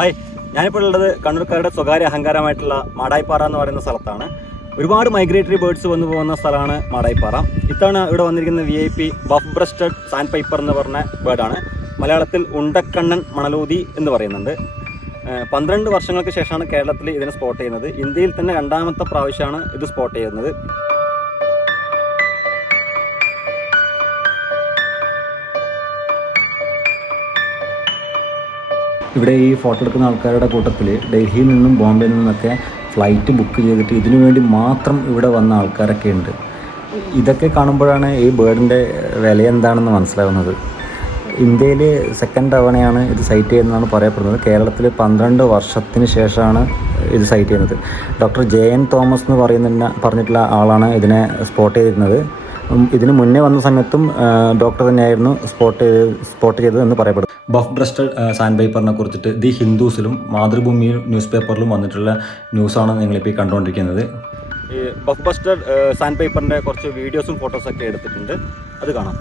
Hi, ഞാനിപ്പോൾ ഉള്ളത് കണ്ണൂർക്കാരുടെ സ്വകാര്യ അഹങ്കാരമായിട്ടുള്ള മാടായിപ്പാറ എന്ന് പറയുന്ന സ്ഥലത്താണ്. ഒരുപാട് മൈഗ്രേറ്ററി ബേർഡ്സ് വന്നു പോകുന്ന സ്ഥലമാണ് മാടായിപ്പാറ. ഇത്തവണ ഇവിടെ വന്നിരിക്കുന്ന VIP ബഫ് ബ്രസ്റ്റഡ് സാൻഡ് എന്ന് പറഞ്ഞ ബേർഡാണ്. മലയാളത്തിൽ ഉണ്ടക്കണ്ണൻ മണലൂതി എന്ന് പറയുന്നുണ്ട്. 12 വർഷങ്ങൾക്ക് ശേഷമാണ് കേരളത്തിൽ ഇതിനെ സ്പോട്ട് ചെയ്യുന്നത്. ഇന്ത്യയിൽ തന്നെ 2ാമത്തെ പ്രാവശ്യമാണ് ഇത് സ്പോട്ട് ചെയ്യുന്നത്. ഇവിടെ ഈ ഫോട്ടോ എടുക്കുന്ന ആൾക്കാരുടെ കൂട്ടത്തിൽ ഡൽഹിയിൽ നിന്നും ബോംബെയിൽ നിന്നൊക്കെ ഫ്ലൈറ്റ് ബുക്ക് ചെയ്തിട്ട് ഇതിനു വേണ്ടി മാത്രം ഇവിടെ വന്ന ആൾക്കാരൊക്കെ ഉണ്ട്. ഇതൊക്കെ കാണുമ്പോഴാണ് ഈ ബേർഡിൻ്റെ വില എന്താണെന്ന് മനസ്സിലാകുന്നത്. ഇന്ത്യയിൽ 2nd തവണയാണ് ഇത് സൈറ്റ് ചെയ്യുന്നതാണ് പറയപ്പെടുന്നത്. കേരളത്തിൽ 12 വർഷത്തിന് ശേഷമാണ് ഇത് സൈറ്റ് ചെയ്യുന്നത്. ഡോക്ടർ JN തോമസ് എന്ന് പറഞ്ഞിട്ടുള്ള ആളാണ് ഇതിനെ സ്പോട്ട് ചെയ്തിരുന്നത്. ഇതിന് മുന്നേ വന്ന സമയത്തും ഡോക്ടർ തന്നെയായിരുന്നു സ്പോട്ട് ചെയ്തതെന്ന് പറയപ്പെടുന്നു. ബഫ് ബ്രസ്റ്റഡ് സാൻഡ്പൈപ്പറിനെ കുറിച്ചിട്ട് ദി ഹിന്ദുസിലും മാതൃഭൂമിയിലും ന്യൂസ് പേപ്പറിലും വന്നിട്ടുള്ള ന്യൂസാണ് നിങ്ങളിപ്പോൾ കണ്ടുകൊണ്ടിരിക്കുന്നത്. ഈ ബഫ് ബ്രസ്റ്റഡ് സാൻഡ്പൈപ്പറിൻ്റെ കുറച്ച് വീഡിയോസും ഫോട്ടോസൊക്കെ എടുത്തിട്ടുണ്ട്, അത് കാണാം.